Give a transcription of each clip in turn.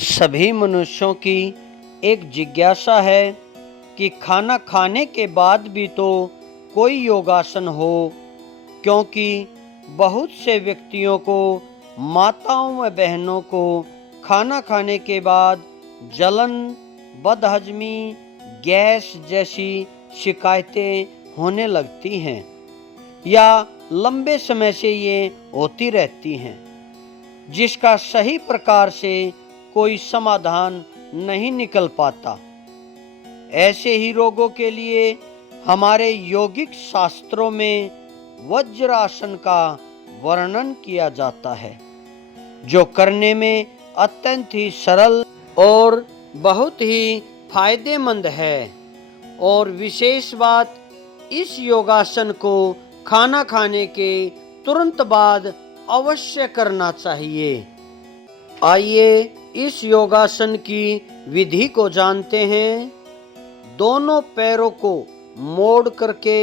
सभी मनुष्यों की एक जिज्ञासा है कि खाना खाने के बाद भी तो कोई योगासन हो, क्योंकि बहुत से व्यक्तियों को, माताओं व बहनों को खाना खाने के बाद जलन, बदहजमी, गैस जैसी शिकायतें होने लगती हैं या लंबे समय से ये होती रहती हैं, जिसका सही प्रकार से कोई समाधान नहीं निकल पाता। ऐसे ही रोगों के लिए हमारे योगिक शास्त्रों में वज्रासन का वर्णन किया जाता है, जो करने में अत्यंत ही सरल और बहुत ही फायदेमंद है। और विशेष बात, इस योगासन को खाना खाने के तुरंत बाद अवश्य करना चाहिए। आइए इस योगासन की विधि को जानते हैं। दोनों पैरों को मोड़ करके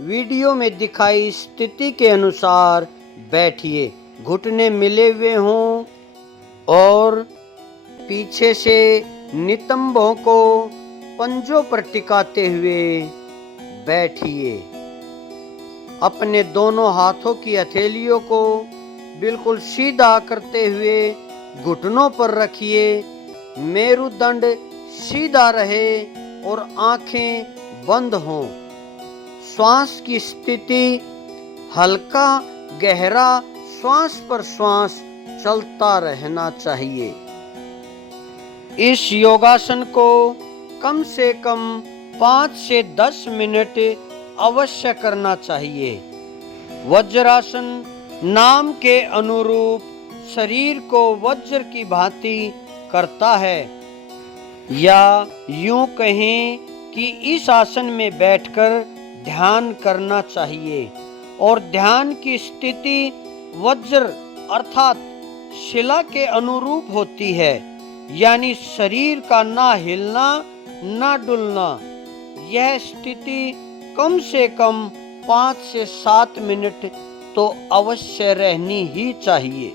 वीडियो में दिखाई स्थिति के अनुसार बैठिए। घुटने मिले हुए हों और पीछे से नितंबों को पंजों पर टिकाते हुए बैठिए। अपने दोनों हाथों की हथेलियों को बिल्कुल सीधा करते हुए घुटनों पर रखिए। मेरुदंड सीधा रहे और आंखें बंद हों। श्वास की स्थिति हल्का गहरा श्वास पर श्वास चलता रहना चाहिए। इस योगासन को कम से कम 5 से 10 मिनट अवश्य करना चाहिए। वज्रासन नाम के अनुरूप शरीर को वज्र की भांति करता है, या यूं कहें कि इस आसन में बैठकर ध्यान करना चाहिए। और ध्यान की स्थिति वज्र अर्थात शिला के अनुरूप होती है, यानी शरीर का ना हिलना ना डुलना। यह स्थिति कम से कम 5 से 7 मिनट तो अवश्य रहनी ही चाहिए।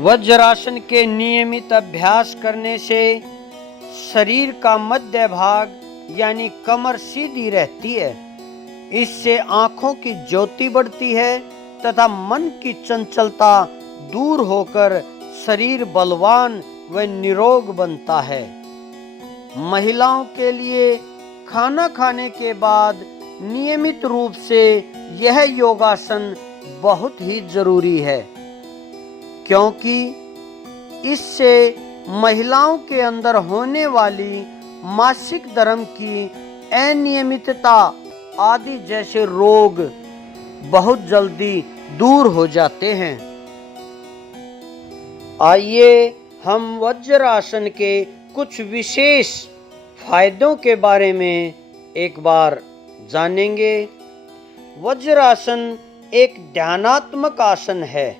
वज्रासन के नियमित अभ्यास करने से शरीर का मध्य भाग यानी कमर सीधी रहती है। इससे आंखों की ज्योति बढ़ती है तथा मन की चंचलता दूर होकर शरीर बलवान व निरोग बनता है। महिलाओं के लिए खाना खाने के बाद नियमित रूप से यह योगासन बहुत ही जरूरी है, क्योंकि इससे महिलाओं के अंदर होने वाली मासिक धर्म की अनियमितता आदि जैसे रोग बहुत जल्दी दूर हो जाते हैं। आइए हम वज्रासन के कुछ विशेष फायदों के बारे में एक बार जानेंगे। वज्रासन एक ध्यानात्मक आसन है।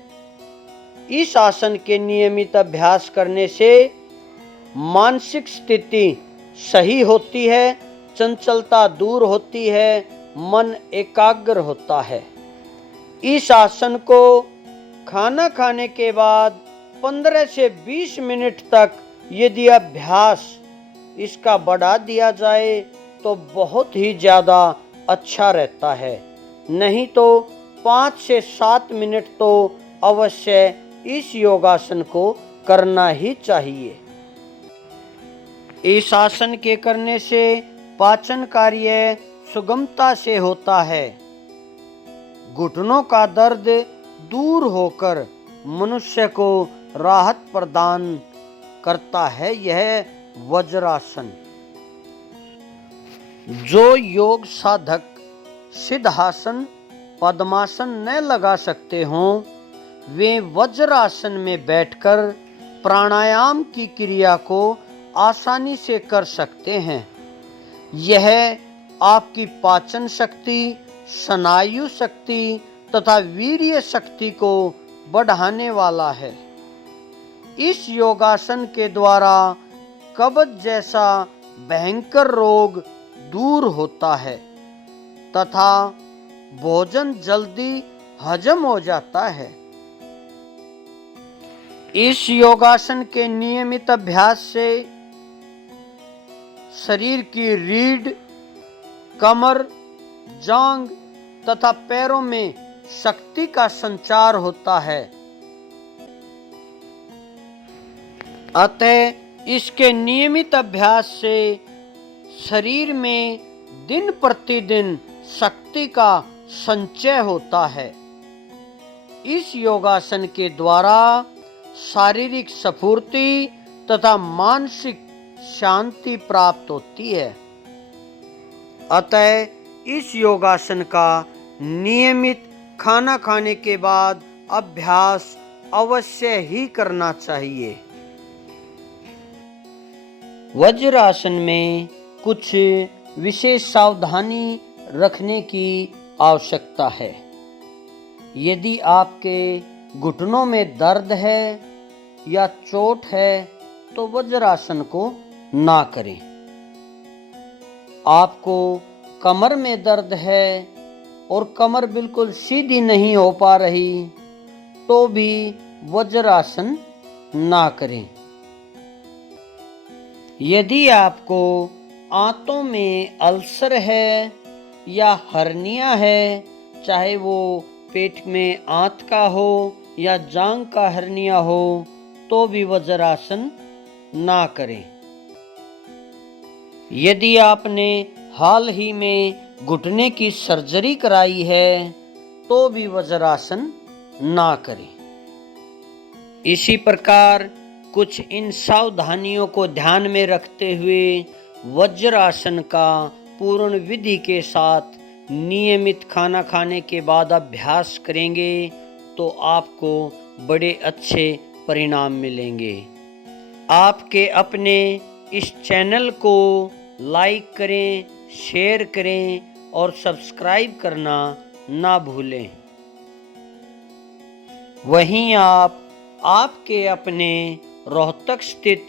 इस आसन के नियमित अभ्यास करने से मानसिक स्थिति सही होती है, चंचलता दूर होती है, मन एकाग्र होता है। इस आसन को खाना खाने के बाद 15 से 20 मिनट तक यदि अभ्यास इसका बढ़ा दिया जाए तो बहुत ही ज़्यादा अच्छा रहता है। नहीं तो 5 से 7 मिनट तो अवश्य इस योगासन को करना ही चाहिए। इस आसन के करने से पाचन कार्य सुगमता से होता है। घुटनों का दर्द दूर होकर मनुष्य को राहत प्रदान करता है यह वज्रासन। जो योग साधक सिद्धासन, पद्मासन न लगा सकते हों, वे वज्रासन में बैठकर प्राणायाम की क्रिया को आसानी से कर सकते हैं। यह आपकी पाचन शक्ति, स्नायु शक्ति तथा वीर्य शक्ति को बढ़ाने वाला है। इस योगासन के द्वारा कब्ज जैसा भयंकर रोग दूर होता है तथा भोजन जल्दी हजम हो जाता है। इस योगासन के नियमित अभ्यास से शरीर की रीढ़, कमर, जांघ तथा पैरों में शक्ति का संचार होता है। अतः इसके नियमित अभ्यास से शरीर में दिन प्रतिदिन शक्ति का संचय होता है। इस योगासन के द्वारा शारीरिक स्फूर्ति तथा मानसिक शांति प्राप्त होती है। अतः इस योगासन का नियमित खाना खाने के बाद अभ्यास अवश्य ही करना चाहिए। वज्रासन में कुछ विशेष सावधानी रखने की आवश्यकता है। यदि आपके घुटनों में दर्द है या चोट है तो वज्रासन को ना करें। आपको कमर में दर्द है और कमर बिल्कुल सीधी नहीं हो पा रही तो भी वज्रासन ना करें। यदि आपको आंतों में अल्सर है या हर्निया है, चाहे वो पेट में आंत का हो या जांघ का हर्निया हो, तो भी वज्रासन ना करें। यदि आपने हाल ही में घुटने की सर्जरी कराई है तो भी वज्रासन ना करें। इसी प्रकार कुछ इन सावधानियों को ध्यान में रखते हुए वज्रासन का पूर्ण विधि के साथ नियमित खाना खाने के बाद अभ्यास करेंगे तो आपको बड़े अच्छे परिणाम मिलेंगे। आपके अपने इस चैनल को लाइक करें, शेयर करें और सब्सक्राइब करना ना भूलें। वहीं आपके अपने रोहतक स्थित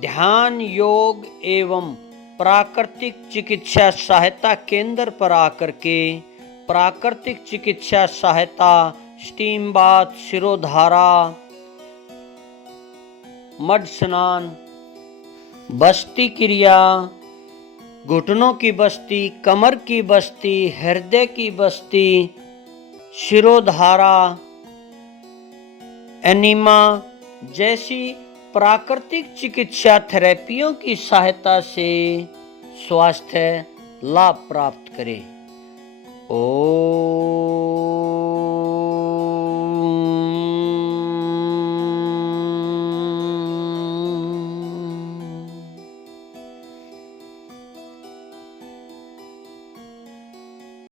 ध्यान, योग एवं प्राकृतिक चिकित्सा सहायता केंद्र पर आकर के प्राकृतिक चिकित्सा सहायता, स्टीम बाथ, शिरोधारा, मड स्नान, बस्ती क्रिया, घुटनों की बस्ती, कमर की बस्ती, हृदय की बस्ती, शिरोधारा, एनीमा जैसी प्राकृतिक चिकित्सा थेरेपियों की सहायता से स्वास्थ्य लाभ प्राप्त करें। ओम